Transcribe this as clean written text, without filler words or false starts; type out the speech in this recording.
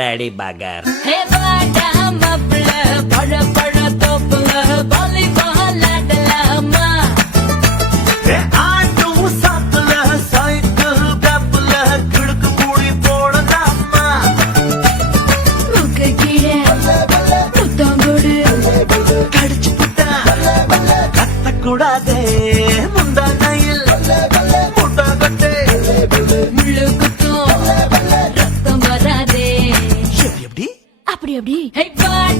Lady பகர். ஹே வாடா மாப்ள பழ பழ தோப்புல வாலிபால் ஆடலாமா ஆட்டும் சாப்பில சைக்கிள் கப்பல கிழக்கு மூடி போடலாமா முக்க கீழே புத்தாங்கோடு கடிச்சு புட்டா கத்தக்கூடாதே முந்தானையில் புட்டா கட்டே முள்ளு குத்தும் ரத்தம் வராதே எப்படி அப்படி அப்படி ஹே வாடா